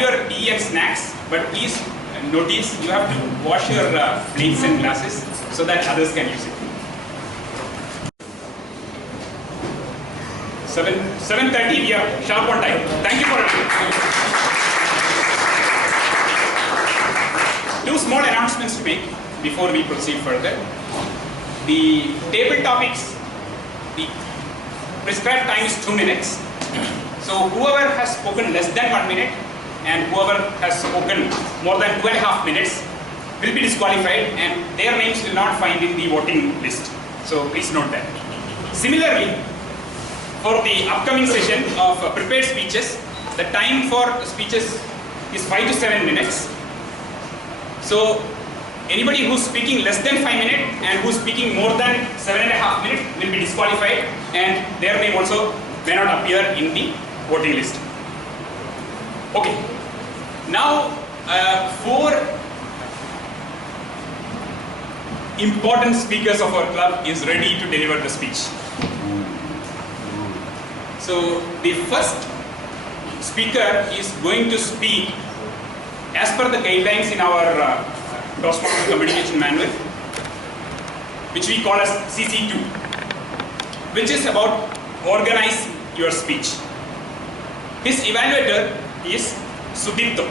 have your tea and snacks, but please notice you have to wash your plates and glasses so that others can use it. 7:30, we are sharp on time. Thank you for it. Two small announcements to make before we proceed further. The table topics, the prescribed time is 2 minutes. So whoever has spoken less than 1 minute and whoever has spoken more than 2.5 minutes will be disqualified and their names will not find in the voting list. So please note that. Similarly, for the upcoming session of prepared speeches, the time for speeches is 5 to 7 minutes. So anybody who's speaking less than 5 minutes and who's speaking more than 7.5 minutes will be disqualified and their name also may not appear in the voting list. Okay. Now, 4 important speakers of our club is ready to deliver the speech. So the first speaker is going to speak as per the guidelines in our Toastmaster Communication Manual, which we call as CC2, which is about organize your speech. His evaluator is Sudipto.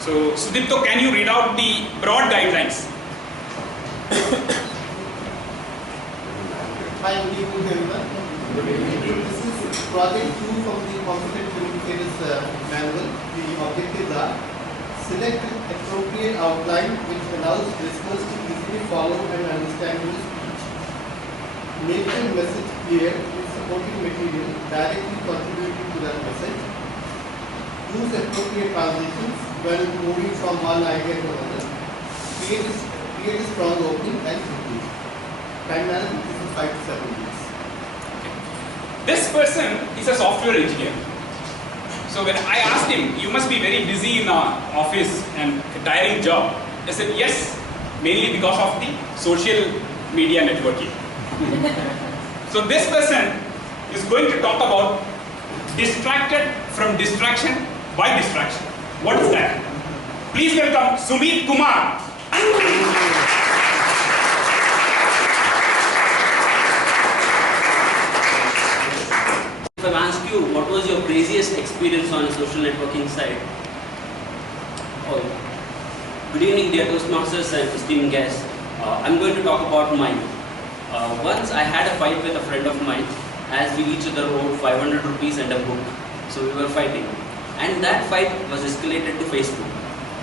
So Sudipto, can you read out the broad guidelines? Hi, good evening everyone. This is project 2 from the Competent Communicators Manual. The objectives are: select an appropriate outline which allows listeners to easily follow and understand your speech. Make your message clear with supporting material directly contributing to that message. Use appropriate transitions when moving from one idea to another. Create a strong opening and conclusion. Time management is 5 to 7 minutes. This person is a software engineer. So when I asked him, you must be very busy in our office and a tiring job. I said, yes, mainly because of the social media networking. So this person is going to talk about distracted from distraction by distraction. What is that? Please welcome Sumit Kumar. If I ask you, what was your craziest experience on a social networking site? Oh, good evening, dear Toastmasters and esteemed guests. I'm going to talk about mine. Once I had a fight with a friend of mine, as we each other owed 500 rupees and a book. So we were fighting. And that fight was escalated to Facebook.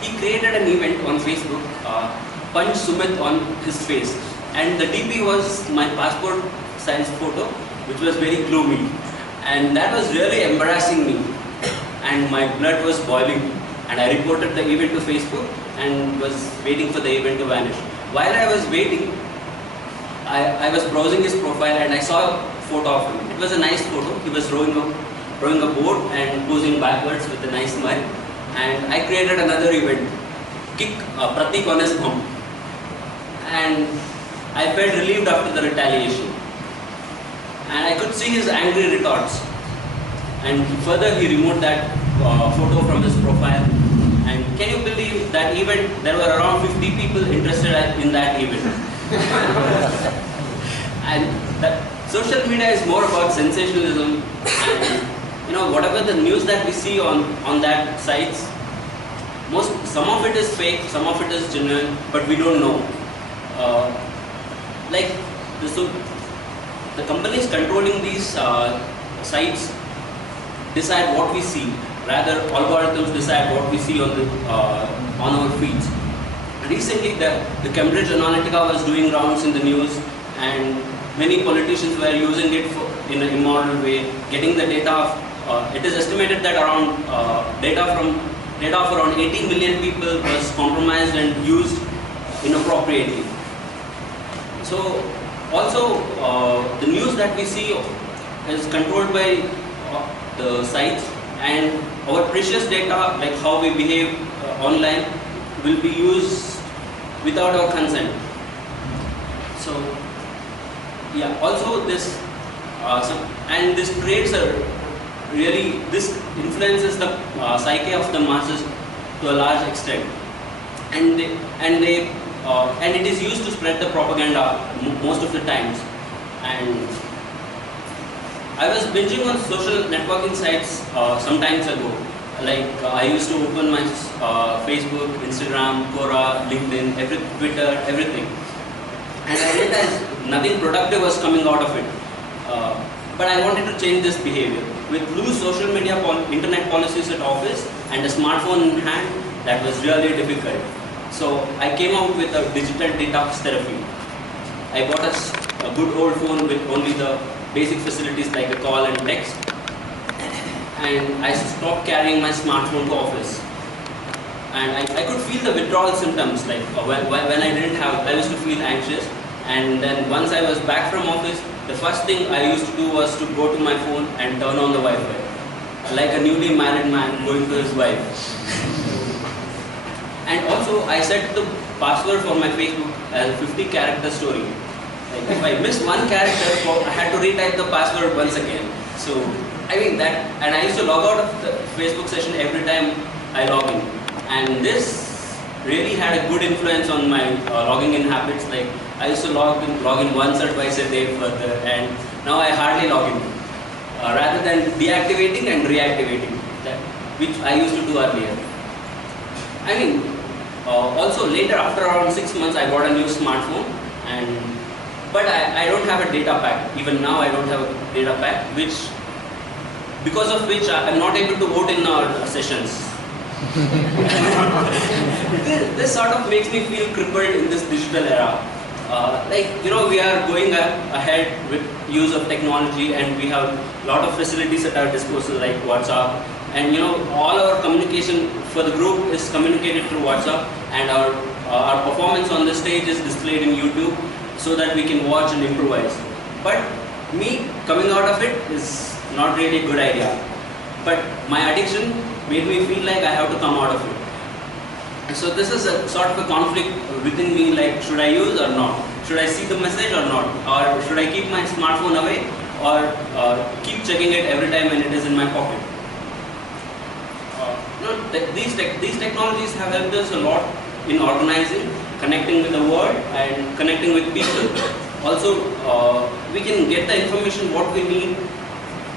He created an event on Facebook, Punch Sumit on his face. And the DP was my passport size photo, which was very gloomy. And that was really embarrassing me. And my blood was boiling. And I reported the event to Facebook and was waiting for the event to vanish. While I was waiting, I was browsing his profile and I saw a photo of him. It was a nice photo. He was rowing a boat and posing backwards with a nice smile. And I created another event, Kick Pratik on his bum. And I felt relieved after the retaliation. And I could see his angry retorts. And further, he removed that photo from his profile. And can you believe that event? There were around 50 people interested in that event. And that social media is more about sensationalism. And, whatever the news that we see on that sites, some of it is fake, some of it is genuine, but we don't know. The companies controlling these sites decide what we see. Rather, algorithms decide what we see on our feeds. Recently, the Cambridge Analytica was doing rounds in the news, and many politicians were using it in an immoral way, getting the data. It is estimated that around data of around 18 million people was compromised and used inappropriately. So, also the news that we see is controlled by the sites, and our precious data, like how we behave online, will be used without our consent. So, yeah. Also, this creates a really this influences the psyche of the masses to a large extent, and it is used to spread the propaganda most of the times. And I was binging on social networking sites some times ago. Like I used to open my Facebook, Instagram, Quora, LinkedIn, Twitter, everything, and I realized nothing productive was coming out of it. But I wanted to change this behavior. With loose social media internet policies at office and a smartphone in hand, that was really difficult. So I came out with a digital detox therapy. I bought a good old phone with only the basic facilities like a call and text. And I stopped carrying my smartphone to office. And I could feel the withdrawal symptoms, like when I didn't have, I used to feel anxious. And then once I was back from office, the first thing I used to do was to go to my phone and turn on the Wi-Fi, like a newly married man going to his wife. And also, I set the password for my Facebook as a 50-character story. Like if I missed one character, I had to retype the password once again. So I mean that, and I used to log out of the Facebook session every time I log in. And this really had a good influence on my logging in habits. Like I used to log in once or twice a day further, and now I hardly log in, rather than deactivating and reactivating, which I used to do earlier. I mean, also later, after around 6 months, I bought a new smartphone, but I don't have a data pack. Even now, I don't have a data pack, because of which I'm not able to vote in our sessions. This sort of makes me feel crippled in this digital era. We are going ahead with use of technology, and we have a lot of facilities at our disposal like WhatsApp, and all our communication for the group is communicated through WhatsApp, and our performance on the stage is displayed in YouTube so that we can watch and improvise. But me coming out of it is not really a good idea. But my addiction made me feel like I have to come out of it. So this is a sort of a conflict within me, like should I use or not? Should I see the message or not? Or should I keep my smartphone away or keep checking it every time when it is in my pocket? These technologies have helped us a lot in organizing, connecting with the world and connecting with people. Also, we can get the information what we need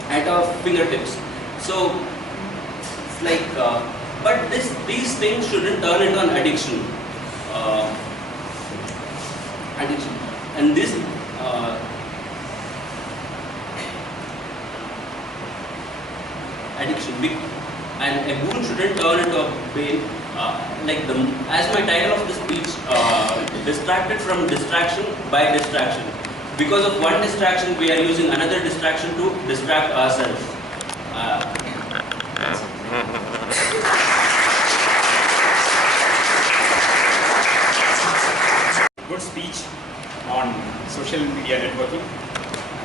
at our fingertips. So it's like, but these things shouldn't turn into an addiction. And this addiction, and a boon shouldn't turn into a bane. As my title of the speech, distracted from distraction by distraction. Because of one distraction, we are using another distraction to distract ourselves. Good speech on social media networking.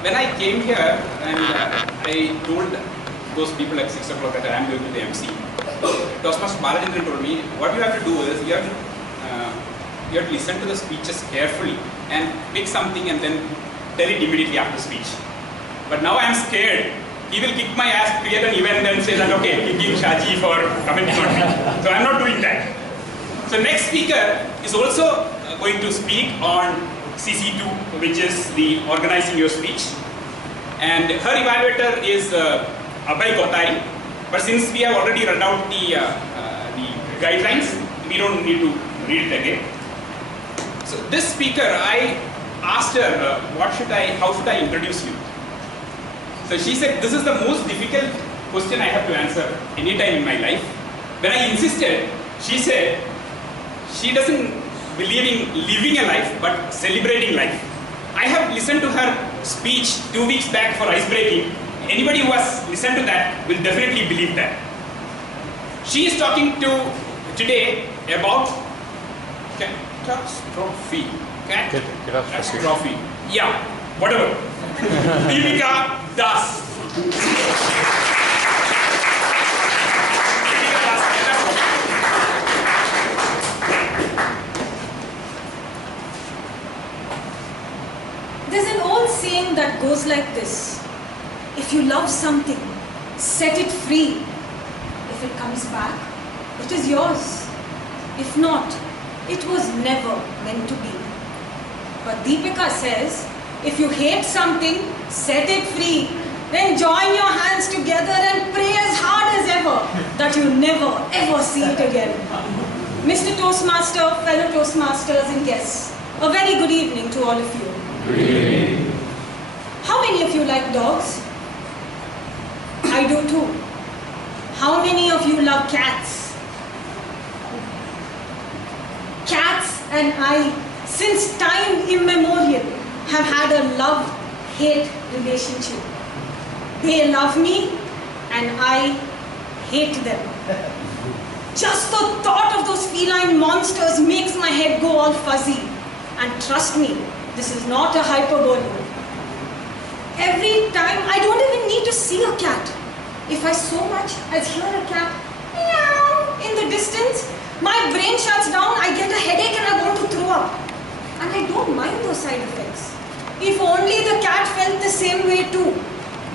When I came here and I told those people at 6 o'clock that I am going to the MC, Toastmaster Balachandran told me, what you have to do is you have to listen to the speeches carefully and pick something and then tell it immediately after speech. But now I am scared. He will kick my ass, create an event and say that, okay, kicking Shaji for commenting on me. So I am not doing that. So next speaker is also going to speak on CC2, which is the organizing your speech. And her evaluator is Abhay Kothari. But since we have already run out the guidelines, we don't need to read it again. So this speaker, I asked her, how should I introduce you? So she said, this is the most difficult question I have to answer any time in my life. When I insisted, she said, she doesn't believe in living a life, but celebrating life. I have listened to her speech 2 weeks back for ice breaking. Anybody who has listened to that will definitely believe that. She is talking today about catastrophe. Catastrophe. Yeah, whatever. Deepika Das. There's an old saying that goes like this: if you love something, set it free. If it comes back, it is yours. If not, it was never meant to be. But Deepika says, if you hate something, set it free. Then join your hands together and pray as hard as ever that you never ever see it again. Mr. Toastmaster, fellow Toastmasters and guests, a very good evening to all of you. Good evening. How many of you like dogs? I do too. How many of you love cats? Cats and I, since time immemorial, have had a love-hate relationship. They love me and I hate them. Just the thought of those feline monsters makes my head go all fuzzy. And trust me, this is not a hyperbole. Every time, I don't even need to see a cat. If I so much as hear a cat meow in the distance, my brain shuts down, I get a headache and I want to throw up. And I don't mind those side effects. If only the cat felt the same way too.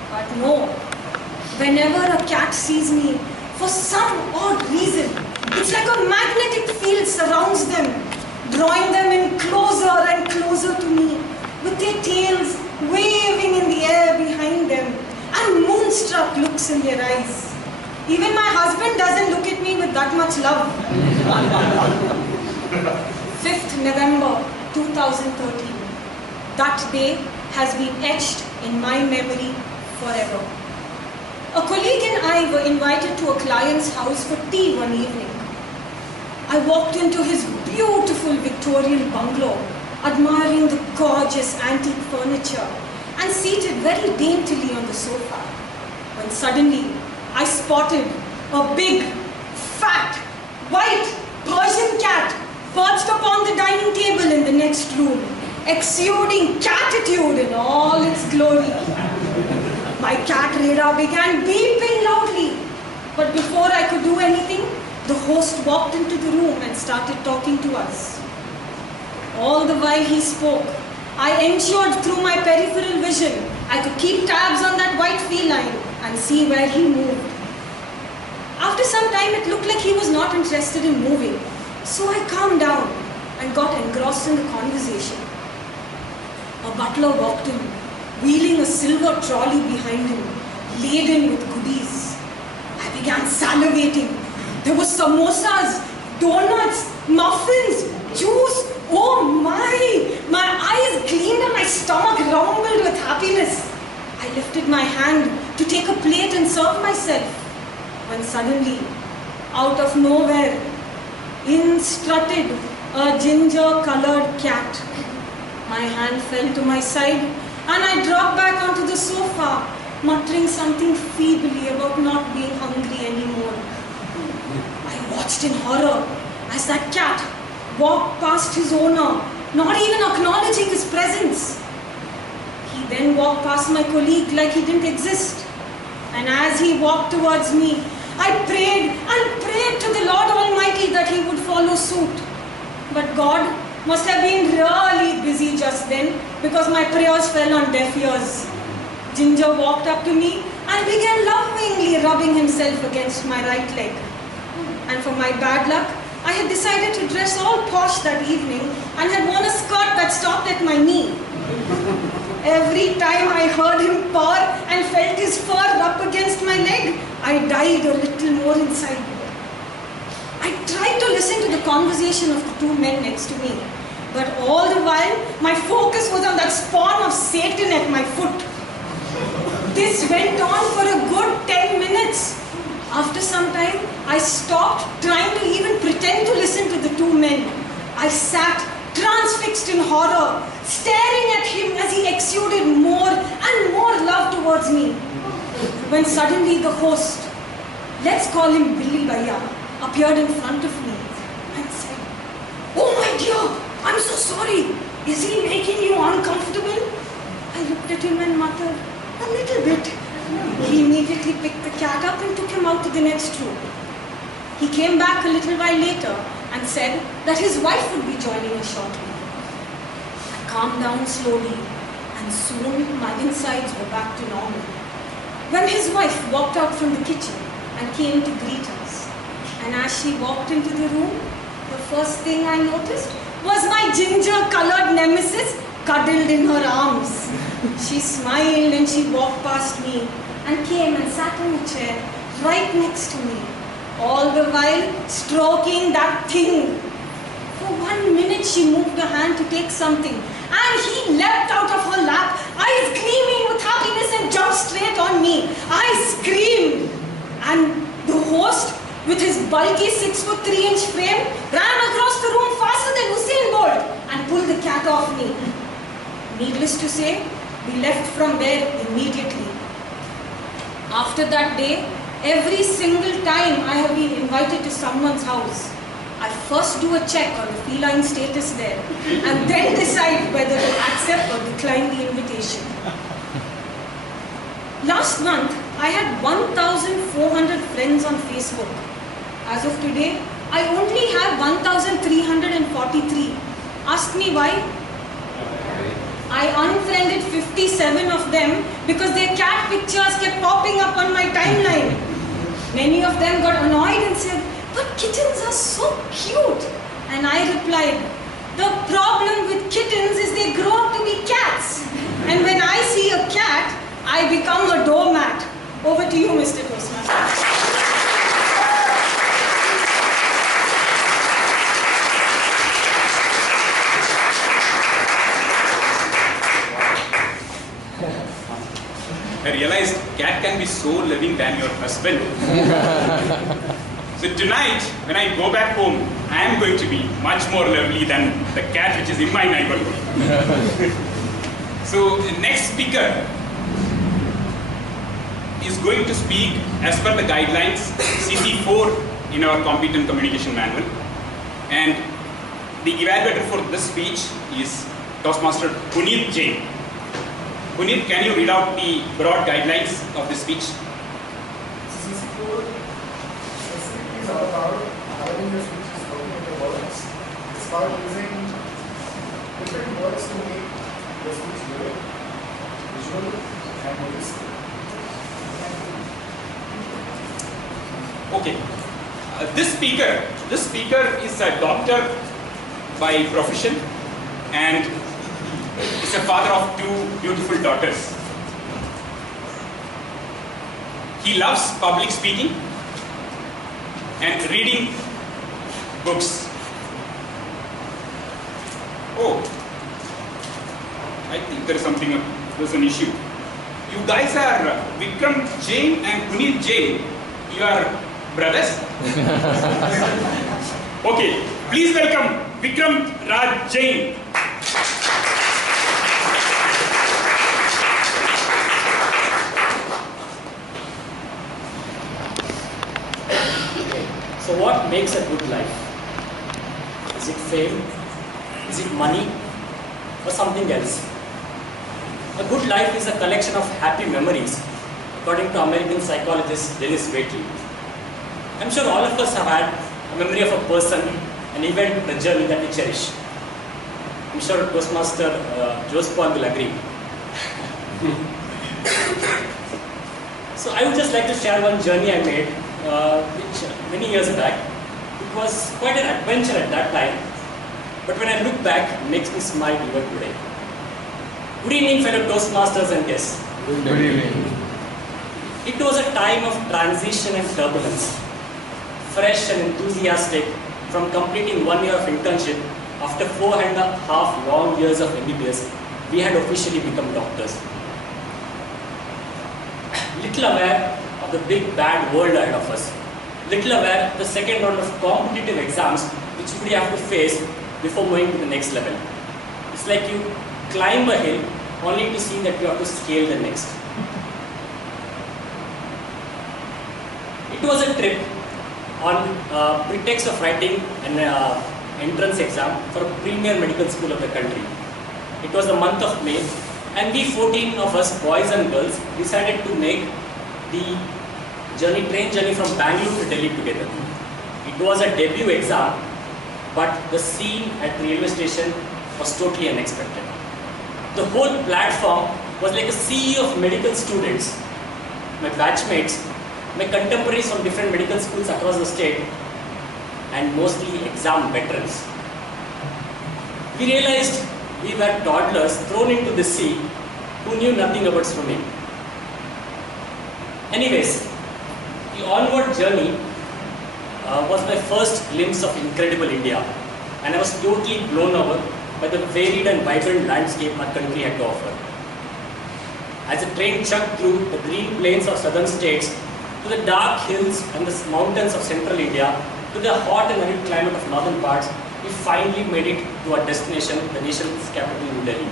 But no, whenever a cat sees me, for some odd reason, it's like a magnetic field surrounds them, drawing them in closer and closer to me, with their tails waving in the air behind them, and moonstruck looks in their eyes. Even my husband doesn't look at me with that much love. 5th November 2013. That day has been etched in my memory forever. A colleague and I were invited to a client's house for tea one evening. I walked into his beautiful Victorian bungalow, admiring the gorgeous antique furniture, and seated very daintily on the sofa, when suddenly I spotted a big, fat, white Persian cat perched upon the dining table in the next room, exuding catitude in all its glory. My cat radar began beeping loudly, but before I could do anything, the host walked into the room and started talking to us. All the while he spoke, I ensured through my peripheral vision I could keep tabs on that white feline and see where he moved. After some time, it looked like he was not interested in moving, so I calmed down and got engrossed in the conversation. A butler walked in, wheeling a silver trolley behind him, laden with goodies. I began salivating. There were samosas, donuts, muffins, juice. Oh my! My eyes gleamed and my stomach rumbled with happiness. I lifted my hand to take a plate and serve myself, when suddenly, out of nowhere, in strutted a ginger-colored cat. My hand fell to my side and I dropped back onto the sofa, muttering something feebly about not being hungry anymore. I watched in horror as that cat walked past his owner, not even acknowledging his presence. He then walked past my colleague like he didn't exist. And as he walked towards me, I prayed and prayed to the Lord Almighty that he would follow suit. But God must have been really busy just then, because my prayers fell on deaf ears. Ginger walked up to me and began lovingly rubbing himself against my right leg. And for my bad luck, I had decided to dress all posh that evening and had worn a skirt that stopped at my knee. Every time I heard him purr and felt his fur rub against my leg, I died a little more inside. I tried to listen to the conversation of the two men next to me, but all the while, my focus was on that spawn of Satan at my foot. This went on for a good 10 minutes. After some time, I stopped trying to even pretend to listen to the two men. I sat transfixed in horror, staring at him as he exuded more and more love towards me. When suddenly the host, let's call him Billy Bhaiya, appeared in front of me and said, "Oh my dear, I'm so sorry. Is he making you uncomfortable?" I looked at him and muttered, "A little bit." He immediately picked the cat up and took him out to the next room. He came back a little while later and said that his wife would be joining us shortly. I calmed down slowly, and soon my insides were back to normal. when his wife walked out from the kitchen and came to greet us. And as she walked into the room, the first thing I noticed was my ginger-colored nemesis cuddled in her arms. She smiled and she walked past me and came and sat in a chair right next to me, all the while stroking that thing. For 1 minute she moved her hand to take something, and he leapt out of her lap, eyes gleaming with happiness, and jumped straight on me. I screamed, and the host, with his bulky 6'3" frame, ran across the room faster than Usain Bolt and pulled the cat off me. Needless to say, we left from there immediately. After that day, every single time I have been invited to someone's house, I first do a check on the feline status there and then decide whether to accept or decline the invitation. Last month, I had 1,400 friends on Facebook. As of today, I only have 1,343. Ask me why? I unfriended 57 of them because their cat pictures kept popping up on my timeline. Many of them got annoyed and said, "But kittens are so cute." And I replied, "The problem with kittens is they grow up to be cats. And when I see a cat, I become a doormat." Over to you, Mr. Toastmaster. I realized cat can be so loving than your husband. So tonight, when I go back home, I am going to be much more lovely than the cat which is in my neighborhood. So the next speaker is going to speak as per the guidelines CC4 in our competent communication manual. And the evaluator for this speech is Toastmaster Puneet Jain. Puneet, can you read out the broad guidelines of this speech? CC4 specifically is all about having your speech is talking about words. It's about using different words to make your speech vivid, visual, and noticeable. Okay. This speaker is a doctor by profession and is a father of 2 beautiful daughters. He loves public speaking and reading books. Oh, I think there's an issue. You guys are Vikram Jain and Puneet Jain. You are brothers? Okay, please welcome Vikram Raj Jain. So what makes a good life? Is it fame? Is it money? Or something else? A good life is a collection of happy memories, according to American psychologist Dennis Waitley. I'm sure all of us have had a memory of a person, an event, a journey that we cherish. I'm sure Toastmaster Jose Paul will agree. So I would just like to share one journey I made which many years back. It was quite an adventure at that time, but when I look back, it makes me smile even today. Good evening, fellow Toastmasters and guests. Good evening. It was a time of transition and turbulence. Fresh and enthusiastic from completing 1 year of internship, after 4.5 long years of MBBS, we had officially become doctors. Little aware of the big bad world ahead of us. Little aware of the second round of competitive exams which we have to face before moving to the next level. It's like you climb a hill only to see that you have to scale the next. It was a trip on pretext of writing an entrance exam for a premier medical school of the country. It was the month of May, and we 14 of us, boys and girls, decided to make the train journey from Bangalore to Delhi together. It was a debut exam, but the scene at the railway station was totally unexpected. The whole platform was like a sea of medical students my batchmates, my contemporaries from different medical schools across the state, and mostly exam veterans. We realized we were toddlers thrown into the sea who knew nothing about swimming. Anyways, the onward journey was my first glimpse of incredible India, and I was totally blown over by the varied and vibrant landscape our country had to offer. As the train chugged through the green plains of southern states, to the dark hills and the mountains of central India, to the hot and arid climate of northern parts, we finally made it to our destination, the nation's capital, New Delhi.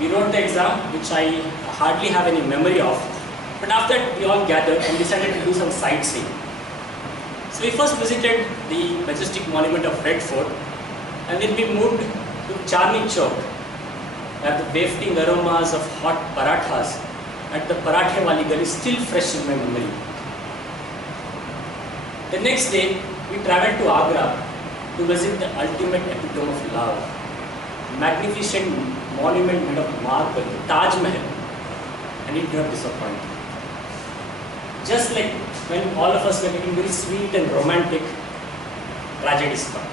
We wrote the exam, which I hardly have any memory of, but after that we all gathered and decided to do some sightseeing. So we first visited the majestic monument of Red Fort, and then we moved to Chandni Chowk, where the wafting aromas of hot parathas at the Parathe Wali Gali is still fresh in my memory. The next day, we travelled to Agra to visit the ultimate epitome of love, magnificent monument made of marble, Taj Mahal, and it did not disappoint. Just like when all of us were getting very sweet and romantic, tragedy struck.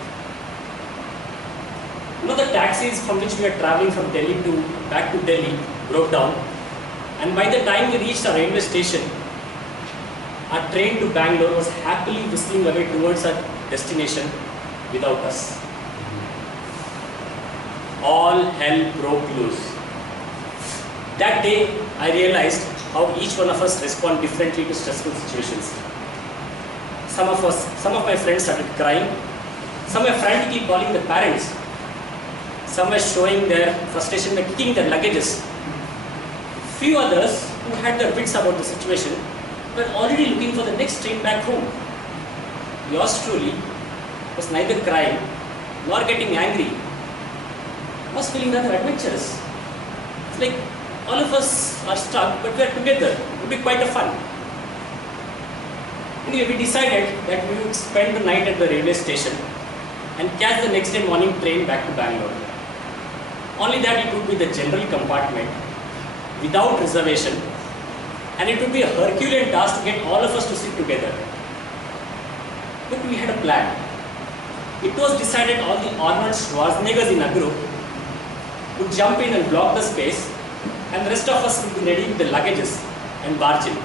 One of the taxis from which we were travelling from Delhi back to Delhi broke down, and by the time we reached our railway station, our train to Bangalore was happily whistling away towards our destination without us. All hell broke loose. That day, I realized how each one of us respond differently to stressful situations. Some of my friends started crying. Some were frantically calling their parents. Some were showing their frustration by kicking their luggages. Few others who had their wits about the situation were already looking for the next train back home. Yours truly was neither crying nor getting angry. I was feeling rather adventurous. It's like all of us are stuck, but we are together. It would be quite a fun. Anyway, we decided that we would spend the night at the railway station and catch the next day morning train back to Bangalore. Only that it would be the general compartment without reservation, and it would be a Herculean task to get all of us to sit together. But we had a plan. It was decided all the Arnold Schwarzeneggers in a group would jump in and block the space, and the rest of us would be ready with the luggages and barge in.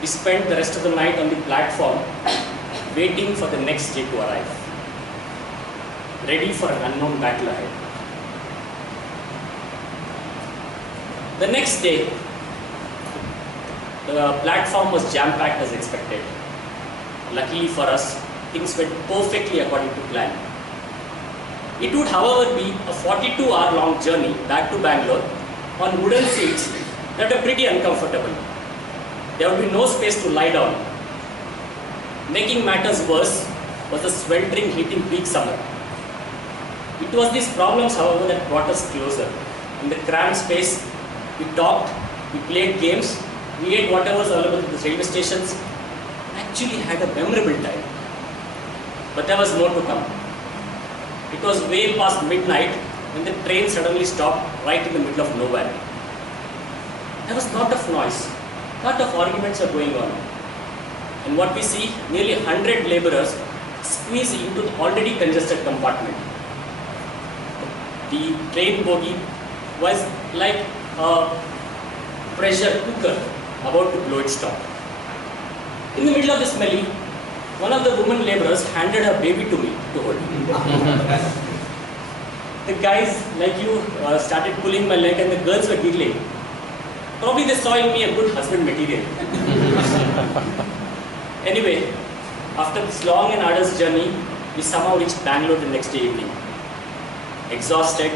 We spent the rest of the night on the platform waiting for the next day to arrive, ready for an unknown battle ahead. The next day, the platform was jam-packed as expected. Luckily for us, things went perfectly according to plan. It would, however, be a 42-hour-long journey back to Bangalore on wooden seats that were pretty uncomfortable. There would be no space to lie down. Making matters worse was the sweltering heat in peak summer. It was these problems, however, that brought us closer. In the cramped space, we talked, we played games, we ate whatever was available at the railway stations, actually had a memorable time. But there was more to come. It was way past midnight when the train suddenly stopped right in the middle of nowhere. There was lot of noise, lot of arguments are going on. And what we see, nearly 100 labourers squeeze into the already congested compartment. The train bogie was like a pressure cooker about to blow its top. In the middle of this melee, one of the women labourers handed her baby to me to hold. The guys like you started pulling my leg and the girls were giggling. Probably they saw in me a good husband material. Anyway, after this long and arduous journey, we somehow reached Bangalore the next day evening. Exhausted,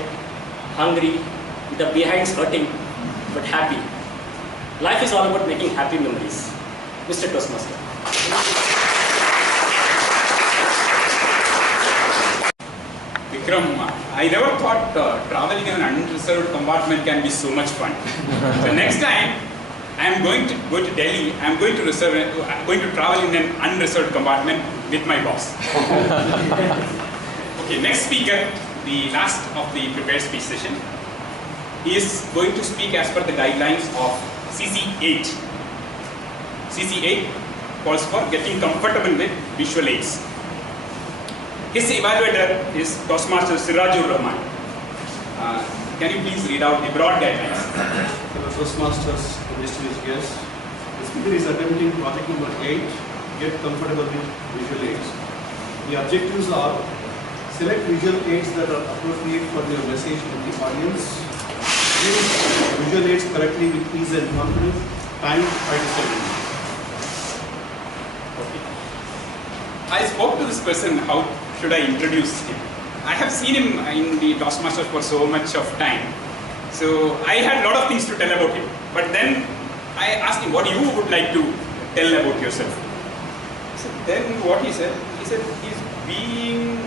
hungry, with the behinds hurting, but happy. Life is all about making happy memories. Mr. Toastmaster. Vikram, I never thought traveling in an unreserved compartment can be so much fun. So next time I am going to go to Delhi, I am going to travel in an unreserved compartment with my boss. Okay, next speaker, the last of the prepared speech session. he is going to speak as per the guidelines of CC8. CC8 calls for getting comfortable with visual aids. His evaluator is Toastmaster Sirajur Rahman. Can you please read out the broad guidelines? The Toastmasters, distinguished guests, the speaker is attempting project number 8, get comfortable with visual aids. The objectives are: select visual aids that are appropriate for your message to the audience, use visual aids correctly with ease and confidence, time 5 to 7 minutes. I spoke to this person, how should I introduce him? I have seen him in the Toastmasters for so much of time. So I had a lot of things to tell about him. But then I asked him, what you would like to tell about yourself? So then what he said he's being,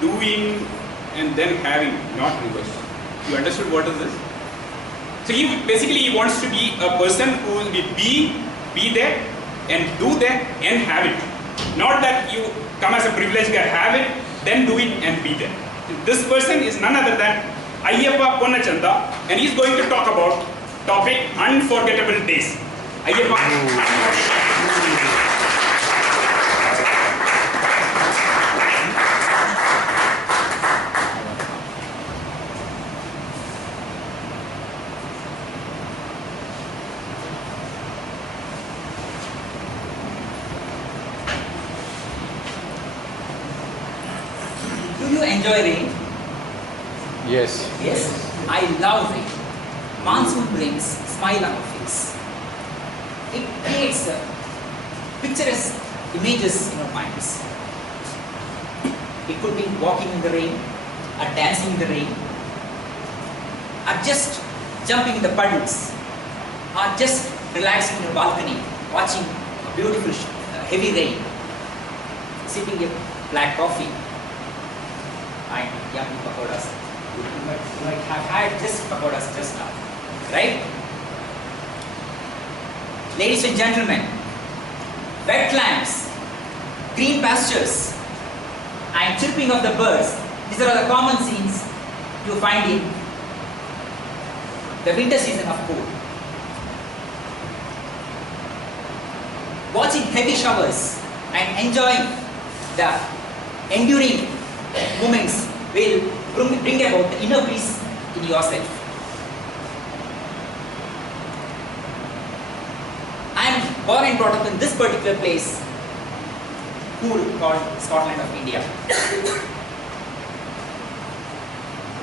doing, and then having, not reversed. You understood what is this? So he wants to be a person who will be there, and do that and have it. Not that you come as a privileged guy, have it, then do it and be there. This person is none other than Ayyappa Ponnachanda, and he is going to talk about topic unforgettable days. Ayyappa. Do you enjoy rain? Yes. Yes. I love rain. Monsoon brings smile on our face. It creates picturesque images in our minds. It could be walking in the rain, or dancing in the rain, or just jumping in the puddles, or just relaxing in a balcony, watching a beautiful heavy rain, sipping a black coffee, and yummy pakoras. You might have had just pakoras just now, right? Ladies and gentlemen, wetlands, green pastures, and chirping of the birds, these are all the common scenes you find in the winter season of Coorg. Watching heavy showers and enjoying the enduring moments will bring about the inner peace in yourself. I am born and brought up in this particular place, Coorg, called Scotland of India.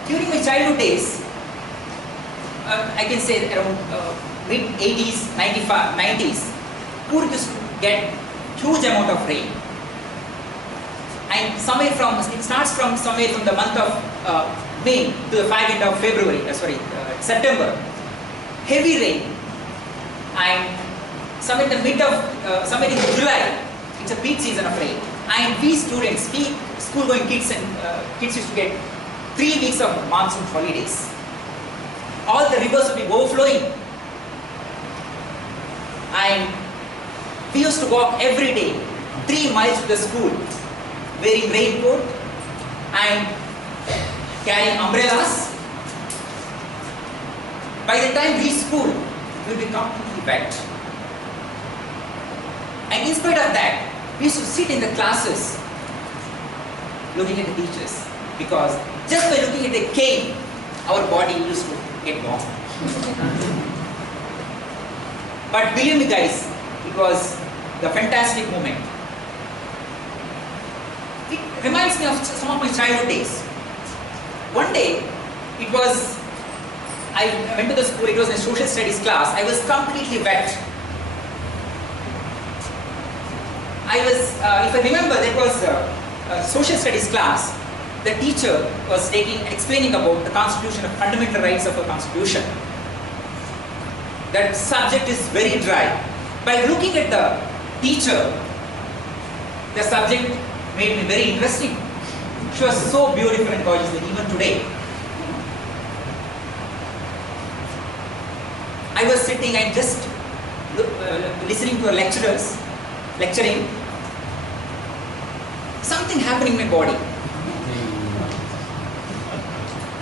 During my childhood days, I can say around mid 80s, 90s, Coorg used to get huge amount of rain. And it starts from somewhere from the month of May to the fag end of September. Heavy rain, and somewhere in the somewhere in July, it's a peak season of rain. And we students, school-going kids and kids used to get 3 weeks of monsoon holidays. All the rivers would be overflowing, and we used to walk every day 3 miles to the school, wearing raincoat and carrying umbrellas. By the time we reach school, we will be completely wet. And in spite of that, we used to sit in the classes looking at the teachers, because just by looking at the cane, our body used to get warm. But believe me guys, it was the fantastic moment. It reminds me of some of my childhood days. One day, I went to the school, it was in a social studies class. I was completely wet. If I remember, that was a social studies class. The teacher was explaining about the constitution, of fundamental rights of a constitution. That subject is very dry. By looking at the teacher, the subject made me very interesting. She was so beautiful and gorgeous that even today, I was sitting and just listening to a lecturers lecturing. Something happened in my body.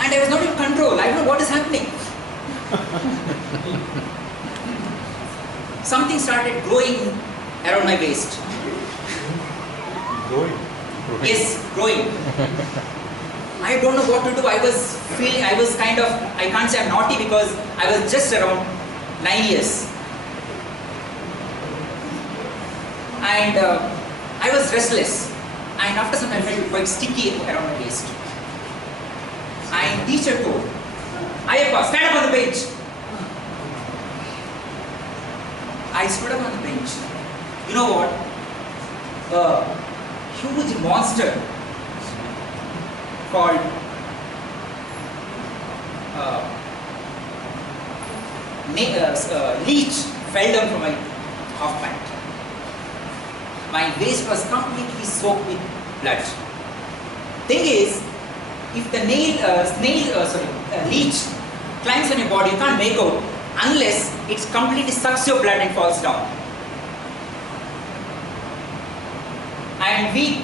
And and I was not in control. I don't know what is happening. Something started growing around my waist. Growing. Yes, growing. I don't know what to do. I was feeling, I was kind of, I can't say I'm naughty because I was just around 9 years. And I was restless. And after some time I felt quite sticky around my waist. And teacher told, Ayappa, stand up on the bench. I stood up on the bench. You know what? A huge monster called leech fell down from my half pant. My waist was completely soaked with blood. Thing is, if the leech climbs on your body, you can't make out unless it completely sucks your blood and falls down. And we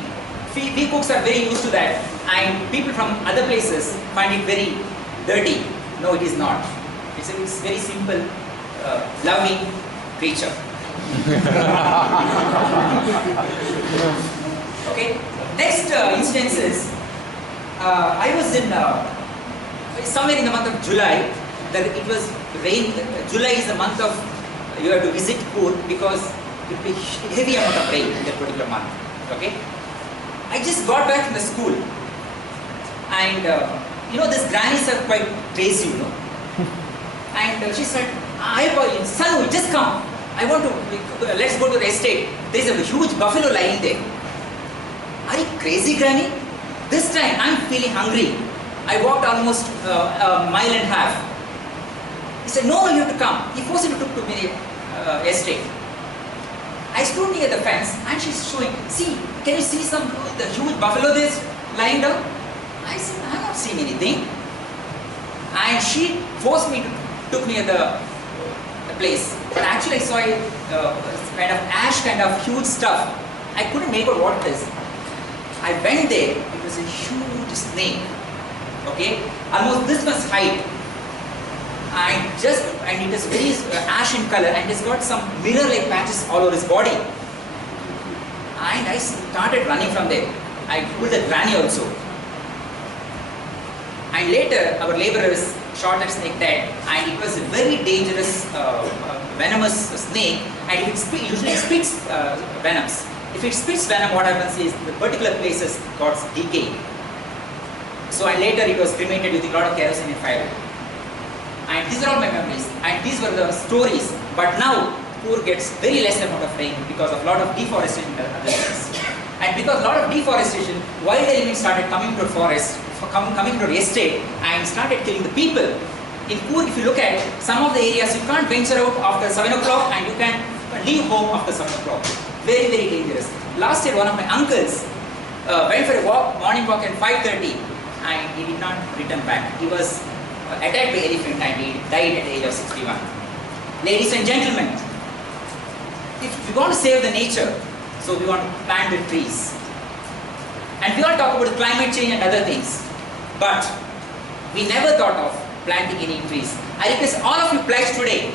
cooks are very used to that, and people from other places find it very dirty. No, it is not. It's very simple, loving creature. Okay. Next instance is, I was in somewhere in the month of July. It was rain. July is the month of you have to visit Coorg because it will be heavy amount of rain in that particular month. Okay. I just got back from the school, and you know, these grannies are quite crazy, you know. And she said, "Son, just come. I want to. Let's go to the estate. There is a huge buffalo lying there." Are you crazy, granny? This time I'm feeling hungry. I walked almost a mile and a half. He said, "No, you have to come." He forcibly took to me estate. I stood near the fence and she's showing, "See, can you see the huge buffalo that's lying down?" I said, "I have not seen anything." And she forced me to took me at the place. But actually I saw a kind of ash, kind of huge stuff. I couldn't make out what it is. I went there. It was a huge snake. Okay, almost this much height. And it is very ash in color, and it's got some mirror-like patches all over his body. And I started running from there. I pulled the granny also. And later, our laborers shot at snake dead, and it was a very dangerous, venomous snake. And it usually spits venoms. If it spits venom, what happens is the particular places got decaying. So, and later it was cremated with a lot of kerosene and fire. And these are all my memories, and these were the stories. But now, Coorg gets very less amount of rain because of a lot of deforestation and other things. And because a lot of deforestation, wild elements started coming to forest, coming to the estate, and started killing the people. In Coorg, if you look at some of the areas, you can't venture out after 7 o'clock, and you can leave home after 7 o'clock. Very, very dangerous. Last year, one of my uncles went for a morning walk at 5:30, and he did not return back. He was attacked by elephant and he died at the age of 61. Ladies and gentlemen, if we want to save the nature, so we want to plant the trees. And we all talk about climate change and other things, but we never thought of planting any trees. I request all of you pledge today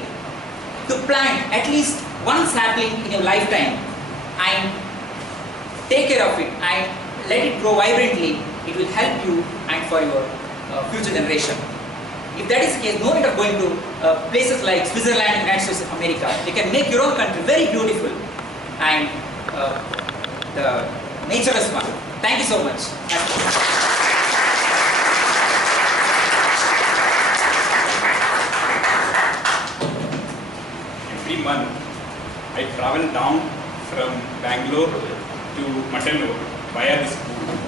to plant at least one sapling in your lifetime and take care of it and let it grow vibrantly. It will help you and for your future generation. If that is the case, no need of going to places like Switzerland and United States of America. You can make your own country very beautiful and the nature is one. Thank you so much. Every month, I travel down from Bangalore to Matanur via this pool.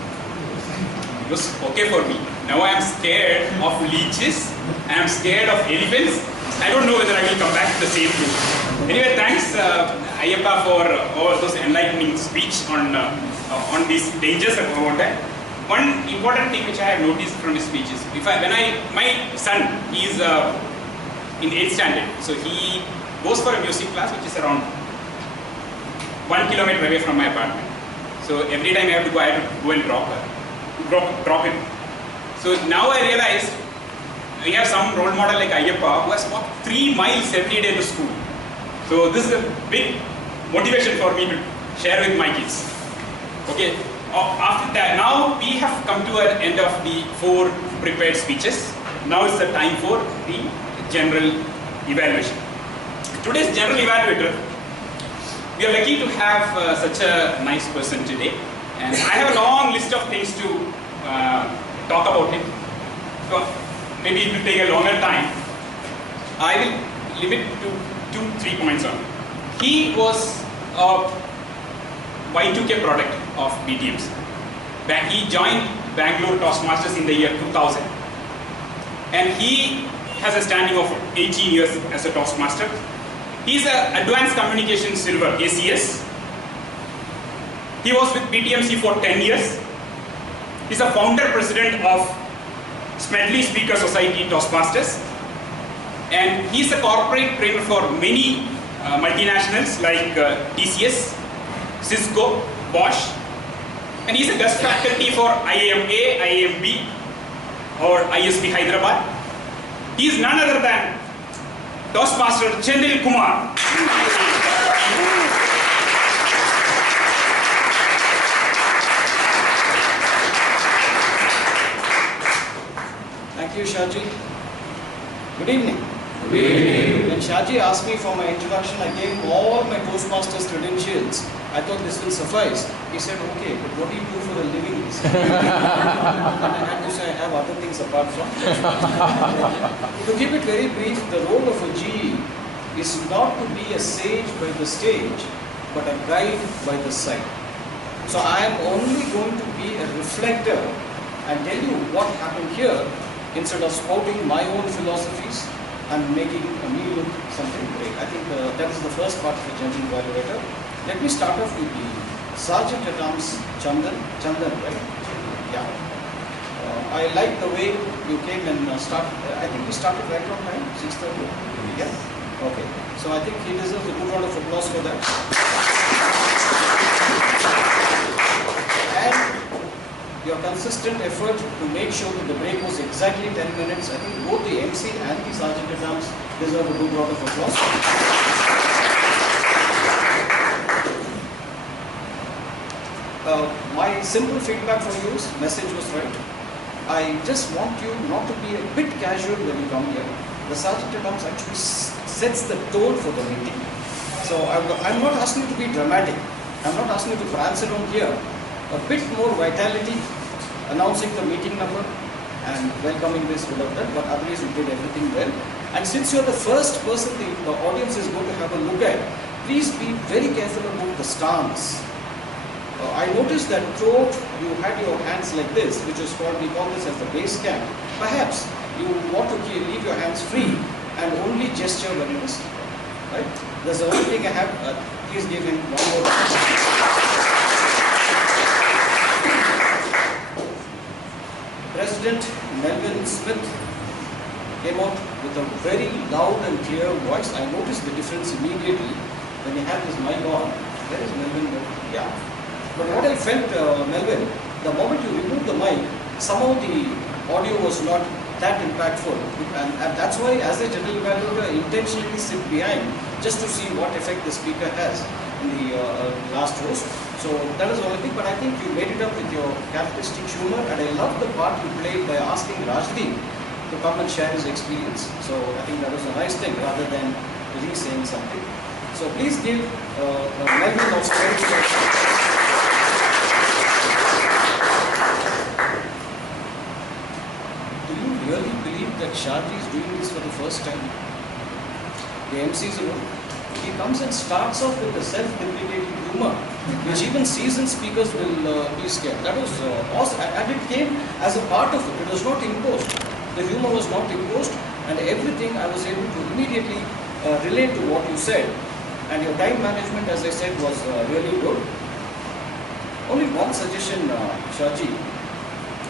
It was okay for me. Now I am scared of leeches, I am scared of elephants. I don't know whether I will come back to the same pool. Anyway, thanks Ayappa for all those enlightening speech on these dangers about that. One important thing which I have noticed from his speech is, my son, he is in 8th standard, so he goes for a music class which is around 1 kilometer away from my apartment. So every time I have to go, I have to go and drop him. So now I realize we have some role model like Ayyappa who has walked 3 miles every day to school. So this is a big motivation for me to share with my kids. Okay, after that, now we have come to an end of the 4 prepared speeches. Now it's the time for the general evaluation. Today's general evaluator, we are lucky to have such a nice person today. And I have a long list of things to talk about him. So maybe it will take a longer time. I will limit to 2-3 points on it. He was a Y2K product of BTMC. He joined Bangalore Toastmasters in the year 2000. And he has a standing of 18 years as a Toastmaster. He is an Advanced Communication Silver, ACS. He was with BTMC for 10 years. He is a founder president of Smedley Speaker Society Toastmasters. And he is a corporate trainer for many multinationals like TCS, Cisco, Bosch. And he is a guest faculty for IAMA, IAMB, or ISB Hyderabad. He is none other than Toastmaster Chendil Kumar. Thank you, Shaji. Good evening. Good evening. When Shaji asked me for my introduction, I gave him all my Toastmasters credentials. I thought this will suffice. He said, okay, but what do you do for a living? He said. And I had to say, I have other things apart from that. To keep it very brief, the role of a GE is not to be a sage by the stage, but a guide by the side. So I am only going to be a reflector and tell you what happened here instead of spouting my own philosophies and making me look something great. I think that is the first part of the general evaluator. Let me start off with the Sergeant at Arms Chandan, right? Yeah. I like the way you came and started. I think we started right on time, 6:30. Yeah. Okay. So I think he deserves a good round of applause for that. And your consistent effort to make sure that the break was exactly 10 minutes. I think both the MC and the Sergeant at Arms deserve a good round of applause. My simple feedback for you is message was right. I just want you not to be a bit casual when you come here. The Sergeant at Arms actually sets the tone for the meeting. So I'm not asking you to be dramatic. I'm not asking you to prance around here. A bit more vitality, announcing the meeting number and welcoming this would have done, but otherwise you did everything well. And since you're the first person the audience is going to have a look at, please be very careful about the stance. I noticed that throughout you had your hands like this, which is called, we call this as the base camp. Perhaps you want to leave your hands free and only gesture when it is right. That's the only thing I have. Please give him one more. President Melvin Smith came out with a very loud and clear voice. I noticed the difference immediately when he had his mic on. Where is Melvin? Yeah. But what I felt, Melvin, the moment you removed the mic, somehow the audio was not that impactful. And that's why, as a general evaluator, I intentionally sit behind just to see what effect the speaker has in the last roast. So that is all I think. But I think you made it up with your characteristic humor, and I love the part you played by asking Rajdeep to come and share his experience. So I think that was a nice thing rather than really saying something. So please give Melvin of Strength. Really believe that Shaji is doing this for the first time? The MCs alone. He comes and starts off with a self-deprecating humor, which even seasoned speakers will be scared. That was awesome, and it came as a part of it. It was not imposed. The humor was not imposed, and everything I was able to immediately relate to what you said. And your time management, as I said, was really good. Only one suggestion, Shaji.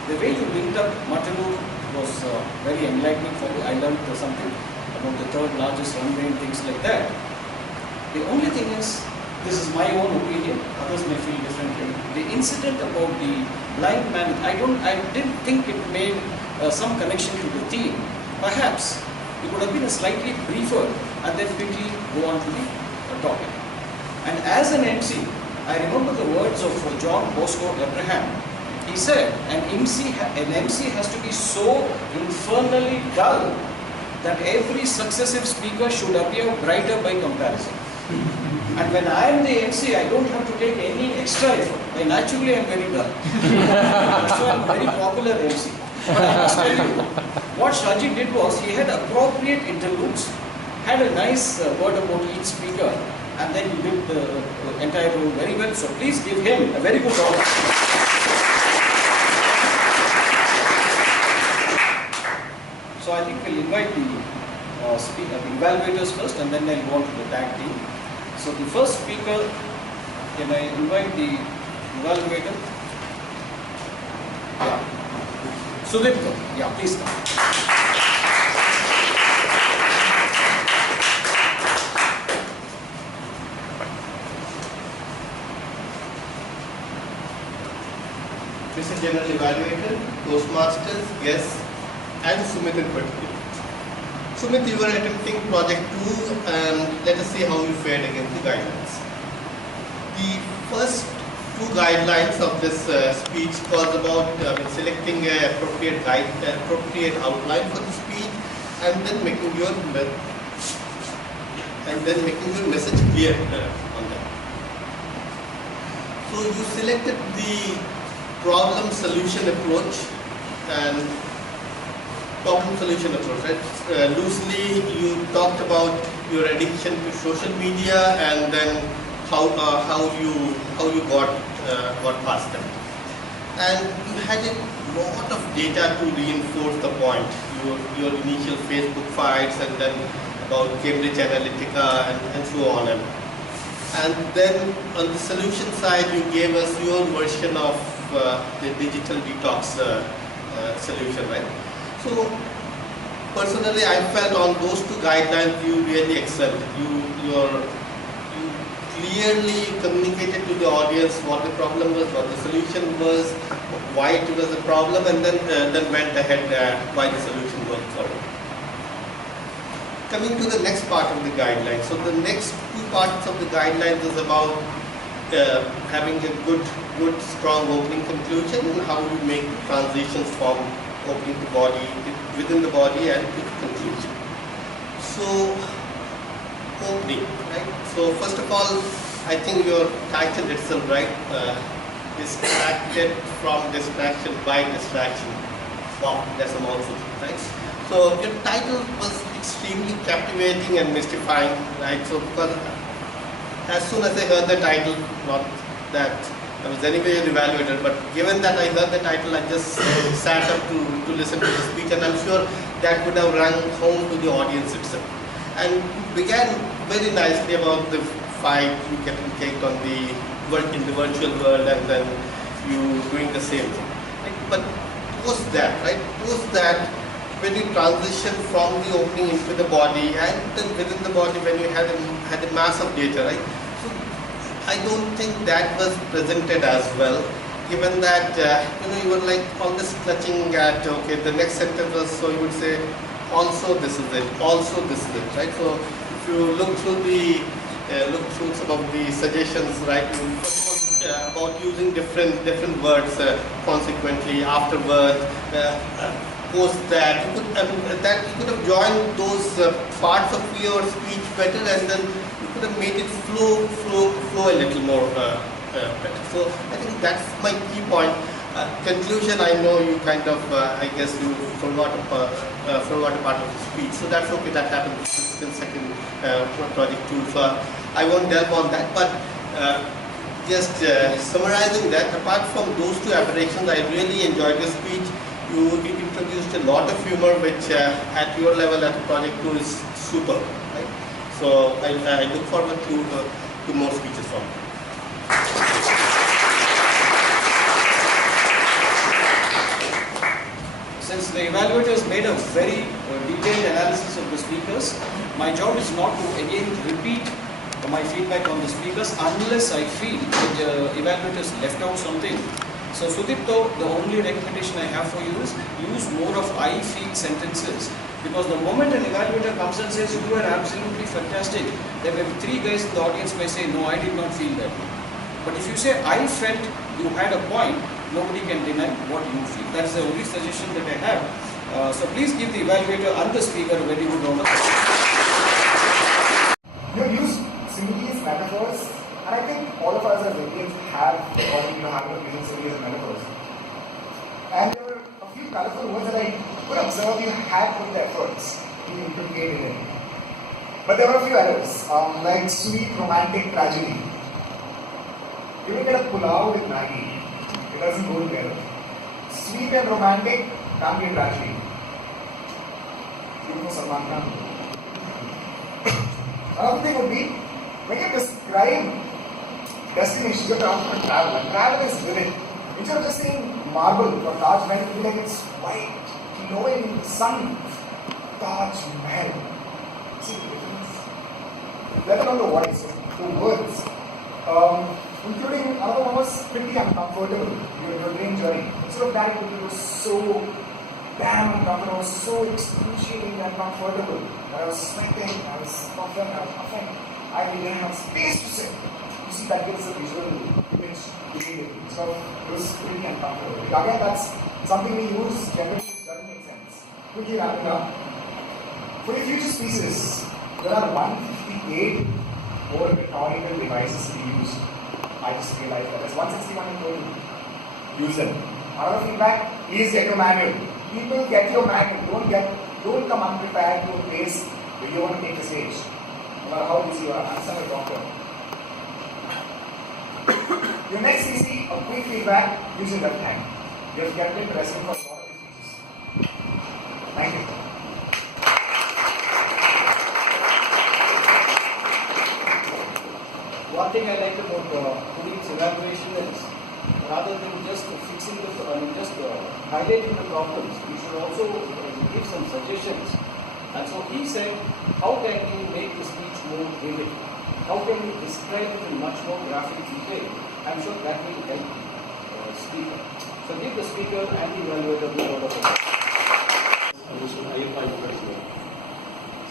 The way you linked up Mattanur was very enlightening for me. I learned something about the third largest runway and things like that. The only thing is, this is my own opinion, others may feel differently. The incident about the blind man, I didn't think it made some connection to the theme, perhaps it would have been a slightly briefer and then quickly go on to the topic. And as an MC, I remember the words of John Bosco Abraham. He said, an MC has to be so infernally dull that every successive speaker should appear brighter by comparison. And when I am the MC, I don't have to take any extra effort. I naturally am very dull. So I am a very popular MC. But I must tell you, what Shaji did was, he had appropriate interludes, had a nice word about each speaker, and then he did the entire role very well. So please give him a very good round. So I think we'll invite the evaluators first, and then they'll go on to the tag team. So the first speaker, can I invite the evaluator? Yeah. Sudipto, yeah, please come. Mr. General Evaluator, Toastmasters, guests, and Sumit in particular. Sumit, you were attempting project 2, and let us see how you fared against the guidelines. The first 2 guidelines of this speech was about selecting an appropriate outline for the speech, and then making your message clear on that. So you selected the problem solution approach and right? Loosely, you talked about your addiction to social media, and then how you got past them. And you had a lot of data to reinforce the point. Your initial Facebook fights, and then about Cambridge Analytica, and so on. And then on the solution side, you gave us your version of the digital detox solution, right? So personally, I felt on those 2 guidelines you really excelled. You clearly communicated to the audience what the problem was, what the solution was, why it was a problem, and then went ahead why the solution was forward. Coming to the next part of the guidelines. So the next 2 parts of the guidelines is about having a good, strong opening conclusion, and how you make transitions from opening the body, within the body, and to the conclusion. So, opening, right? So first of all, I think your title itself, right? Distracted from distraction by distraction. Wow, that's a mouthful, right? So your title was extremely captivating and mystifying, right? So because as soon as I heard the title, not that I was anyway an evaluator, but given that I heard the title, I just sat up to listen to the speech, and I'm sure that would have rung home to the audience itself. And began very nicely about the fight you kept engaged on in the virtual world, and then you doing the same thing. But post that, right? Post that, when you transition from the opening into the body, and then within the body, when you had a mass of data, right? I don't think that was presented as well, given that you were like always clutching at, okay, the next sentence was, so you would say, also this is it, also this is it, right? So if you look through some of the suggestions, right, about using different words, consequently, afterwards, post that, you could have joined those parts of your speech better, and then have made it flow a little more better. So I think that's my key point. Conclusion, I know you kind of, I guess you forgot a part of the speech. So that's okay, that happened in second project 2. So I won't delve on that, but just summarizing that, apart from those 2 aberrations, I really enjoyed your speech. You introduced a lot of humor, which at your level at project 2 is super. So I look forward to more speeches from you. Since the evaluators made a very detailed analysis of the speakers, my job is not to again repeat my feedback on the speakers unless I feel that the evaluators left out something So Sudipto, the only recommendation I have for you is use more of I feel sentences, because the moment an evaluator comes and says you are absolutely fantastic, there will be 3 guys in the audience may say no, I did not feel that. But if you say I felt you had a point, nobody can deny what you feel. That's the only suggestion that I have. So please give the evaluator and the speaker a very good round of applause. You use similes, metaphors, and I think all of us as Indians have habit of using similes and metaphors. And there were a few colorful words that I could observe you had put the efforts to implicate in it. But there were a few errors, like sweet romantic tragedy. You will get a pulao with Maggie. It doesn't go together. Sweet and romantic can't be a tragedy. You know Salman Khan. Another thing would be, when you describe destinations, you have to travel. And travel is vivid. Instead of just saying marble or Taj Mahal, it will be like it's white, glowing in the sun. Taj Mahal. See the difference? Let alone the voice, the words. Including another one was pretty uncomfortable. Your train journey. Instead of that, it was so damn uncomfortable. I was so excruciating and uncomfortable. I was sweating, I was puffing, I didn't have space to sit. You see, that gives a visual image immediately. So it was pretty uncomfortable. Again, that's something we use generally which doesn't make sense. Quickly wrapping up. For your future speeches, there are 158 more rhetorical devices to be used. I just realized that there's 161 in total. Use them. Another feedback, please get your manual. People, get your manual. Don't come unprepared to a place where you want to take the stage. No matter how busy you are, answer a doctor. Your next CC, a quick feedback, use your left hand. You have kept it present for a lot of speeches. Thank you. One thing I like about Puneet's evaluation is, rather than just fixing highlighting the problems, we should also give some suggestions. And so he said, how can you make the speech more vivid? How can you describe it in much more graphic detail? I'm sure that will help the speaker. So give the speaker and the evaluator a word of applause.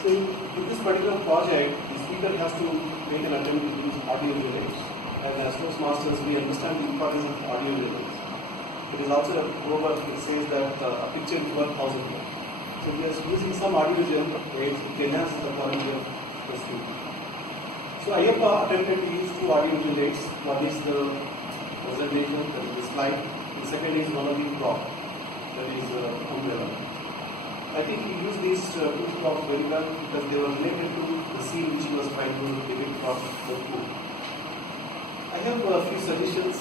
So in this particular project, the speaker has to make an attempt to use audio visuals. As Toastmasters, we understand the importance of audio visuals. It is also a proverb that says that a picture is worth 1,000 words. So we are using some audio visual aids to enhance the quality of the speaker. So Ayyappa attempted to use 2 audio visual aids. One is the presentation, that is the slide. The second is one of the prop, that is umbrella. I think he used these 2 props very well because they were related to the scene which he was trying to depict from the tool. I have a few suggestions.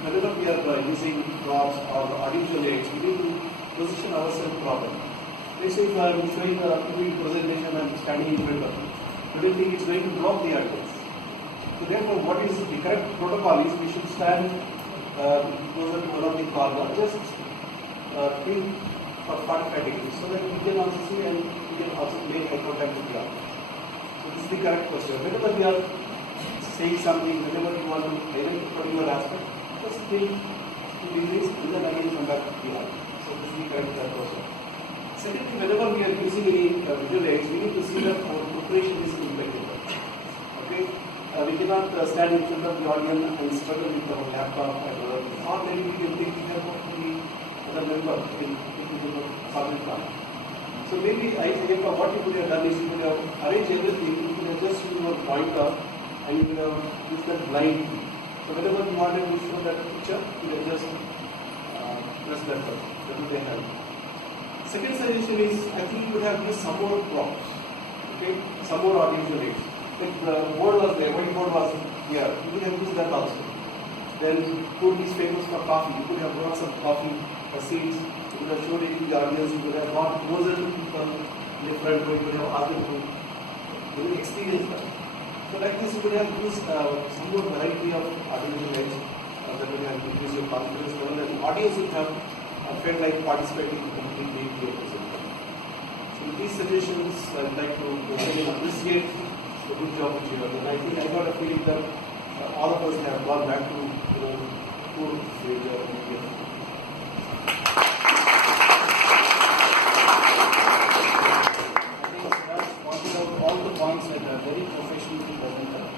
Whenever we are using props or audiovisual aids, we need to position ourselves properly. Let's say if I am showing a presentation and standing in front of you, do you think it's going to block the audience? So therefore, what is the correct protocol is we should stand closer to one of the corners, just think for 45 degrees, so that we can also see and we can also make eye contact with the audience. So this is the correct posture. Whenever we are saying something, whenever you want to highlight a particular aspect, just think 2 degrees and then again come back to the audience. So this is the correct posture. Secondly, whenever we are using any visual aids, we need to see that our preparation is impeccable. Okay, we cannot stand in front of the audience and struggle with our laptop and other things. Or maybe we can take care of the other member in the subject line. So maybe I think what you could have done is you could have arranged everything. You could have just used your pointer and you could have used that blind. So whenever you wanted to show that picture, you could have just press that button. That would be helpful. Second suggestion is, I think you would have used some more props, okay, some more audiovisual aids. Like the board was there, white board was here, you could have used that also. Then food is famous for coffee, you could have brought some coffee seeds, you could have showed it to the audience, you could have brought closer to people in the front row, you could have asked them to experience that. So like this, you could have used some more variety of audiovisual aids that would have increased your confidence level, and audience would have felt like participating completely in your presentation. So with these suggestions, I'd like to really appreciate the good job which you have done. I think I got a feeling that all of us have gone back to before failure immediately. I think Siraj pointed out all the points that are very professionally presented,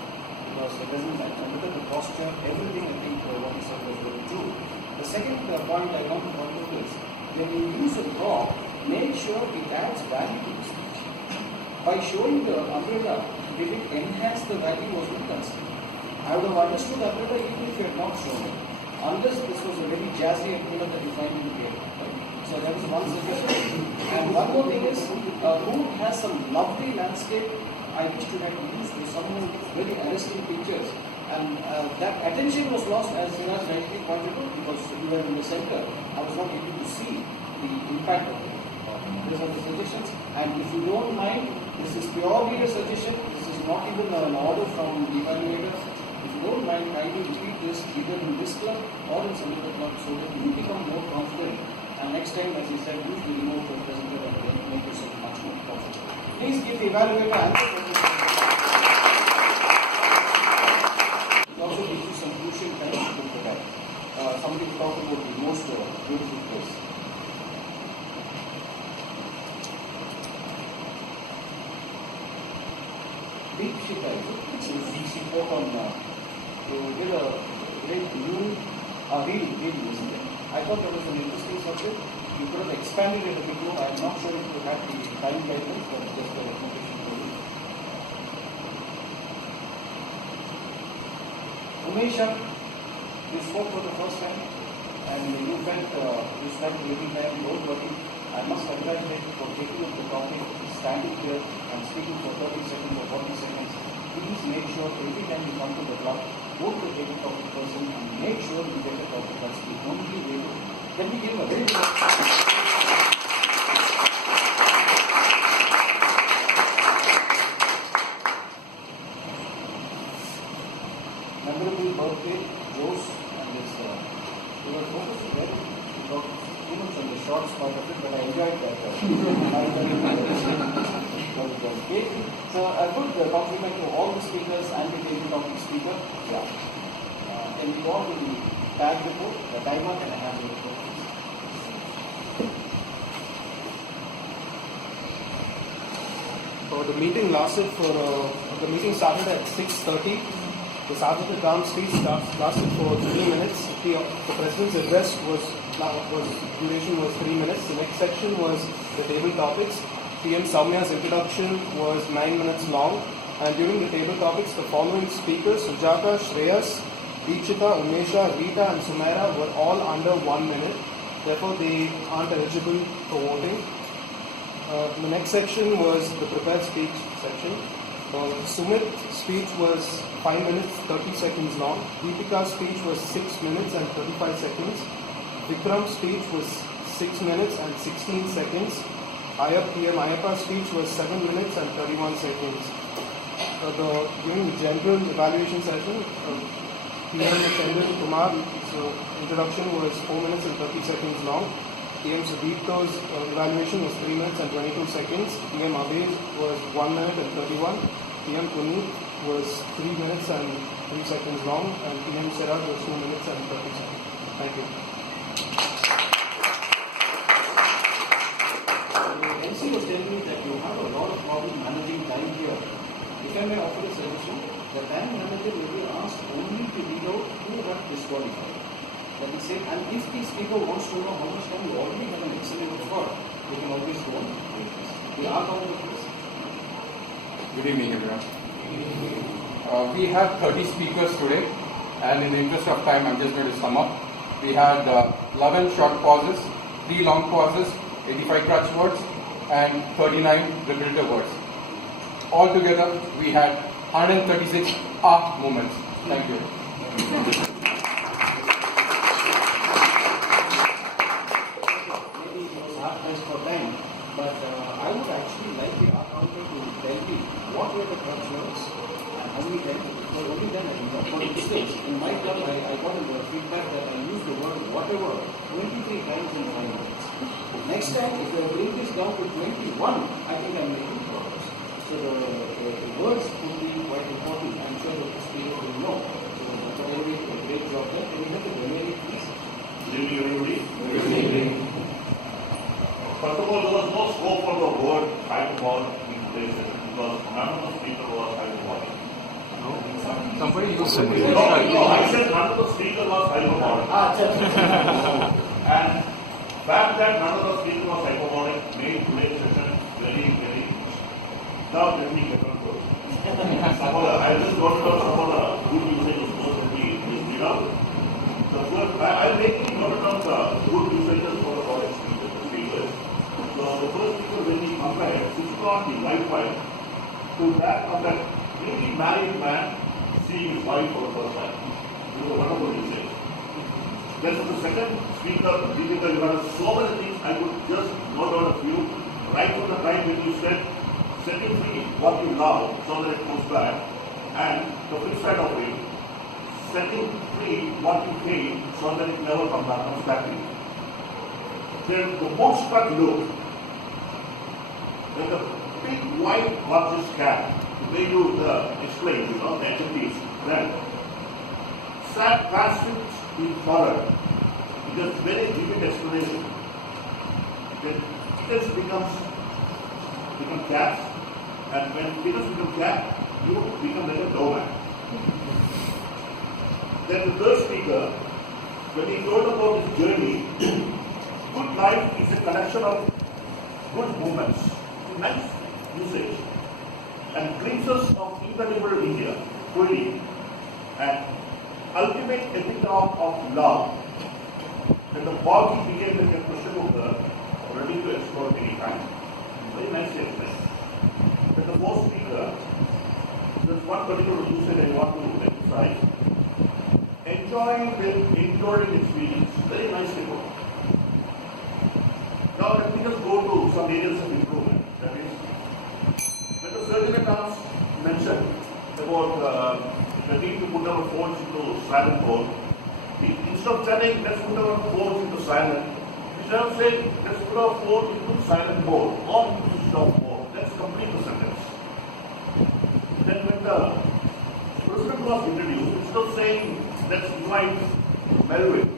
because the presentation, look at the posture, everything I think what he said was very true. The second point I want to point out is, when you use a prop, make sure it adds value to the speech. By showing the umbrella, did it enhance the value was not concerned. I would have understood the umbrella even if you had not shown it, unless this was a very jazzy umbrella that you find in the game. Right? So that was one suggestion. And one more thing is, Root has some lovely landscape. I wish to have used with some very arresting pictures. And that attention was lost, as Siraj rightly pointed out, because we were in the center. I was not able to see the impact of it. These are the suggestions. And if you don't mind, this is purely a suggestion. This is not even an order from the evaluators. If you don't mind, kindly repeat this either in this club or in some other club so that you become more confident. And next time, as you said, use the remote presenter and make yourself much more confident. Please give the evaluator and the presenter. It also gives you some crucial time to put the time. Somebody to talk about the most beautiful place. Deep ship, it's a DC port on to get a great new really, isn't it? I thought that was an interesting subject. You could have expanded it a bit more. I'm not sure if you had the time guidelines, but just a recommendation for you. Umesha, you spoke for the first time and you felt you spent a little time, don't worry. I must congratulate you for taking up the topic, standing here and speaking for 30 seconds or 40 seconds. Please make sure every time you come to the club, go to the table topic person and make sure you get a topic. That's the only way to. Let me give a very good memorable birthday, Jose, and this. We were focusing very about too much on the short part of it, but I enjoyed that. So a good compliment to all the speakers and the table topic speaker. Yeah. Can we go on to the tag report, the timer, and I have the report. So the meeting lasted the meeting started at 6:30. The Sarjit Ram speech lasted for 3 minutes. The President's address duration was 3 minutes. The next section was the table topics. PM Soumya's introduction was 9 minutes long. And during the table topics, the following speakers, Sujata, Shreyas, Deekshita, Umesha, Rita and Sumaira were all under 1 minute. Therefore, they aren't eligible for voting. The next section was the prepared speech section. Sumit's speech was 5 minutes 30 seconds long. Deepika's speech was 6 minutes and 35 seconds. Vikram's speech was 6 minutes and 16 seconds. PM Ayappa's speech was 7 minutes and 31 seconds. During the general evaluation session, PM Chandan Kumar's introduction was 4 minutes and 30 seconds long. PM Sudipto's evaluation was 3 minutes and 22 seconds. PM Abhay was 1 minute and 31. PM Puneet was 3 minutes and 3 seconds long. And PM Siraj was 2 minutes and 30 seconds. Thank you. MC was telling me that you have a lot of problem managing time here. If I may offer a suggestion, the time manager will be asked only to read out who got disqualified. That is it. And if the speaker wants to know how much time you already have an excellent record, they can always go on. We are counting this. Good evening, everyone. We have 30 speakers today, and in the interest of time, I'm just going to sum up. We had 11 short pauses, 3 long pauses, 85 crutch words, and 39 repetitive words. Altogether, we had 136 moments. Thank you. But I would actually like the accountant to tell me what were the crutch words and how many times. Well, only then I know. For instance, in my club, I got a feedback that I used the word whatever 23 times in 5 minutes. Next time, if I bring this down to 21, I think I'm making progress. So the words would be quite important. I'm sure that the speaker will know. So anyway, a great job there. And we have the remaining Somebody used to No, I said none of the speaker was hyperbolic. And fact that none of the speaker was hyperbolic made today's session very, very. Now let me get on to it. I just got to talk about good usage of those that we read out. I'm making note of the good usages for the college speakers. So the first speaker, when he compared, switched on the Wi-Fi to that of that newly married man seeing his wife for the first time. This is a wonderful usage. Then for the second speaker, you had so many things, I could just note down a few. Right from the time when you said, setting free what you love so that it goes back, and the flip side of it, setting free what you hate so that it never comes back to you. Then the moonstruck look, then the big white gorgeous cat, the way you explain, the activities, then sad transcripts in forward, it is very vivid explanation. Then kittens become cats, and when kittens become cat, you become like a doormat. Then the third speaker, when he told about his journey, good life is a collection of good moments, nice usage, and glimpses of incredible India, truly, and ultimate epitome of love. Then the body became like a pressure cooker, ready to explode any time. Very nice explained. Then the fourth speaker, there's one particular usage I want to emphasize. Enjoying the enduring experience. Very nicely put. Now let me just go to some areas of improvement. That is, when the surgeon at arms mentioned about the need to put our phones into silent mode, instead of telling let's put our phones into silent, we should have said let's put our phones into silent mode or into switch off mode. Let's complete the sentence. Then when the president was introduced, instead of saying let's invite Melvin,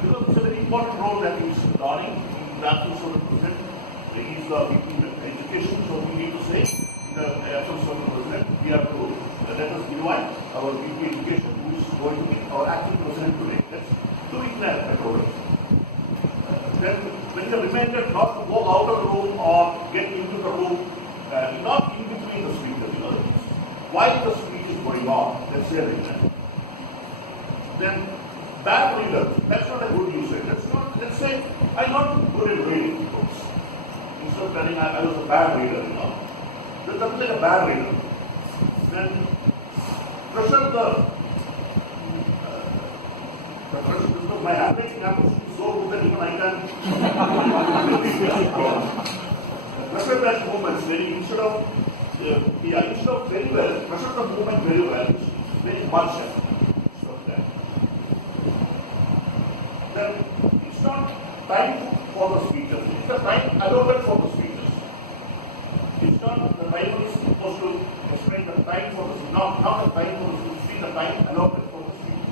because it's a very important role that he's dawning in the absence of the president. He's the VP of education, so we need to say in the absence of the president, we have to let us invite our VP education, who is going to be our acting president today. Let's do it in that approach. Then when you're reminded not to go out of the room or get into the room, not in between the speakers, while the speech is going on, let's say that. Then bad reader, that's not a good usage. Let's say I'm not good at reading books. Instead of telling I was a bad reader, There's nothing like a bad reader. Then pressure my handwriting happens to be so good that even I can pressure that movement instead of very well, pressure the movement very well, very much. Then it's not time for the speakers. It's the time allotted for the speakers. It's not the Bible is supposed to explain the time for the speakers. Not the time for the speakers. It's the time allotted for the speakers.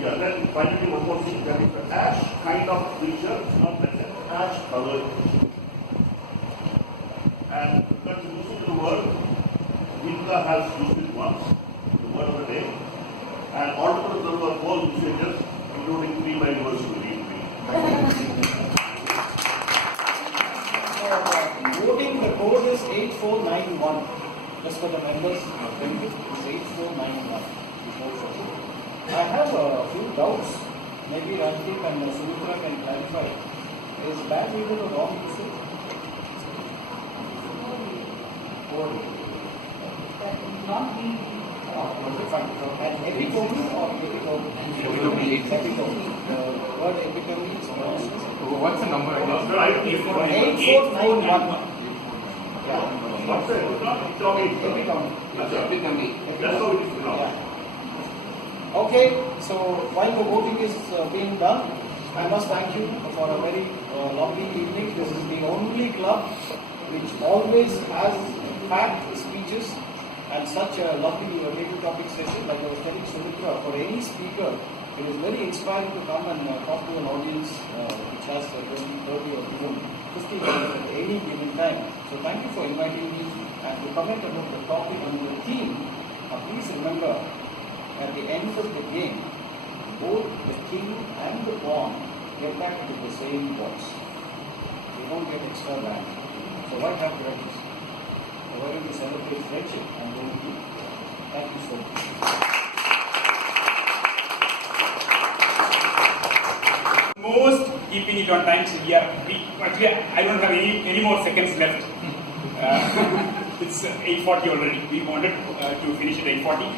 Yeah, then finally one more thing. There is an ash kind of creature. It's not like an ash colored creature. And when you use the word, Vinka has used it once, the word of the day. And altogether there were 4 usages, including 3 by words to read me. Voting, the code is 8491. Just for the members, it's 8491. I have a few doubts. Maybe Rajdeep and Sumitra can clarify. Is bad reader a wrong usage? Not be And epitome or epitome? Epitome. The word epitome is pronounced. What's the number? 8491. Yeah. What's the Epitome. That's how it is pronounced. Okay, so while the voting is being done, I must thank you for a very lovely evening. This is the only club which always has packed speeches and such a lovely table topic session. Like I was telling Sumitra, for any speaker, it is very inspiring to come and talk to an audience which has 20, 30 or even 50 minutes at any given time. So thank you for inviting me and to comment about the topic and the theme, please remember, at the end of the game, both the king and the pawn get back into the same box. They don't get extra land. So why have grudges? So why don't we celebrate friendship and don't keep? Thank you so much. Most keeping it on time, so actually I don't have any more seconds left. It's 8:40 already. We wanted to finish at 8:40.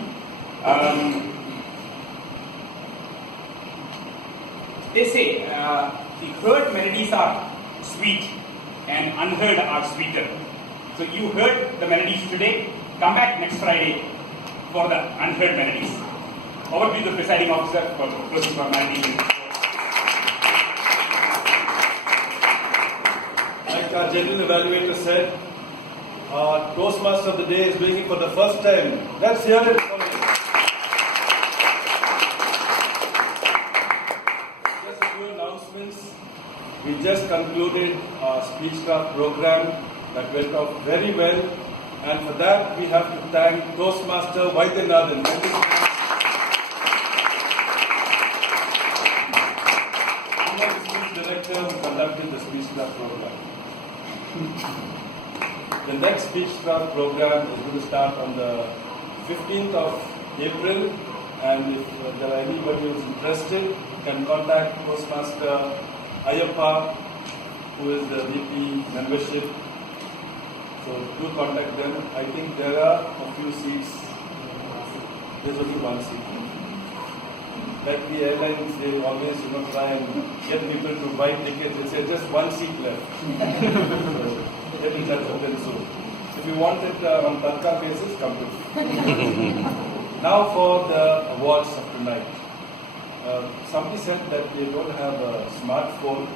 They say the heard melodies are sweet and unheard are sweeter. So you heard the melodies today. Come back next Friday for the unheard melodies. Over to the presiding officer for closing formality. Like our general evaluator said, our Toastmaster of the day is doing it for the first time. Let's hear it from him. Just a few announcements. We just concluded our Speechcraft program that went off very well, and for that we have to thank Toastmaster Vaidyanathan. Director who conducted the Speechcraft program. The next Speechcraft program is going to start on the 15th of April, and if there are anybody who is interested, can contact Toastmaster Ayappa, who is the VP membership. So do contact them. I think there are a few seats. There's only one seat. Like the airlines, they always try and get people to buy tickets. They say just one seat left. So let me just open soon. If you want it on Tatkal basis, come to me. Now for the awards of tonight. Somebody said that they don't have a smartphone.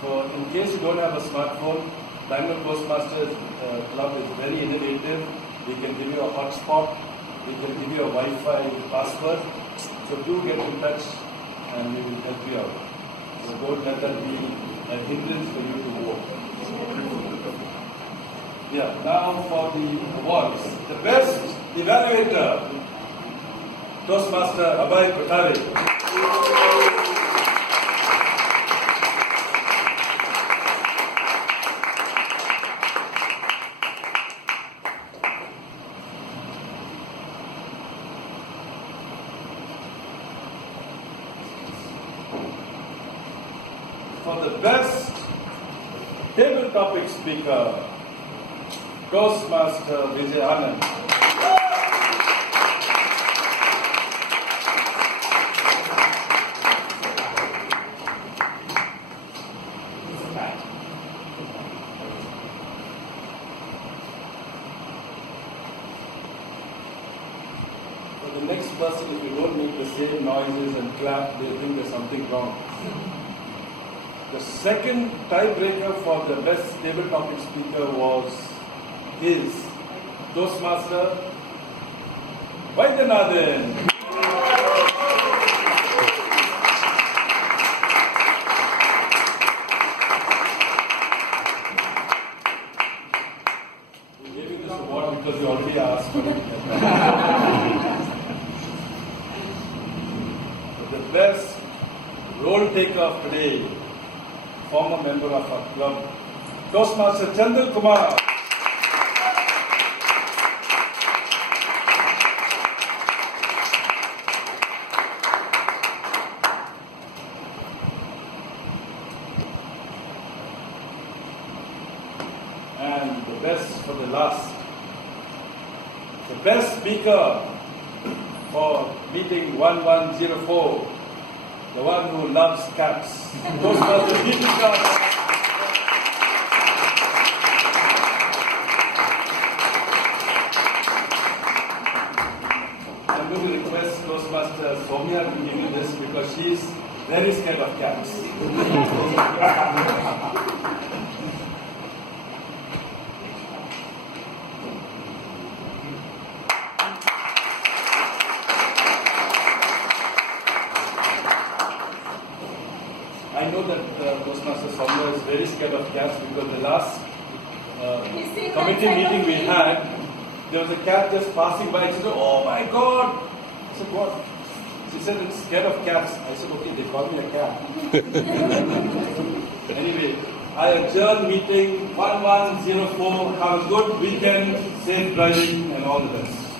So in case you don't have a smartphone, Bangalore Toastmasters Club is very innovative. We can give you a hotspot. We can give you a Wi-Fi password. So do get in touch and we will help you out. So don't let that be a hindrance for you to vote. Yeah, now for the awards. The best evaluator, Toastmaster Abhay Kothare. For the best table topic speaker, Toastmaster Vijay Anand. For the next person, if you don't make the same noises and clap, they'll think there's something wrong. The second tiebreaker for the best table topic speaker was his Toastmaster Vaidyanathan. We gave you this award because you already asked for it. The best role taker of today, former member of our club, Toastmaster Chandal Kumar. And the best for the last, the best speaker for meeting 1104, the one who loves cats. Toastmaster Deepika. I'm going to request Toastmaster Soumya to give you this because she's very scared of cats. I know that Toastmaster Soumya is very scared of cats because the last committee meeting we had, there was a cat just passing by. She said, "Oh my God!" I said, "What?" She said, "It's scared of cats." I said, "Okay, they called me a cat." Anyway, I adjourn meeting 1104. Have a good weekend, safe driving, and all the best.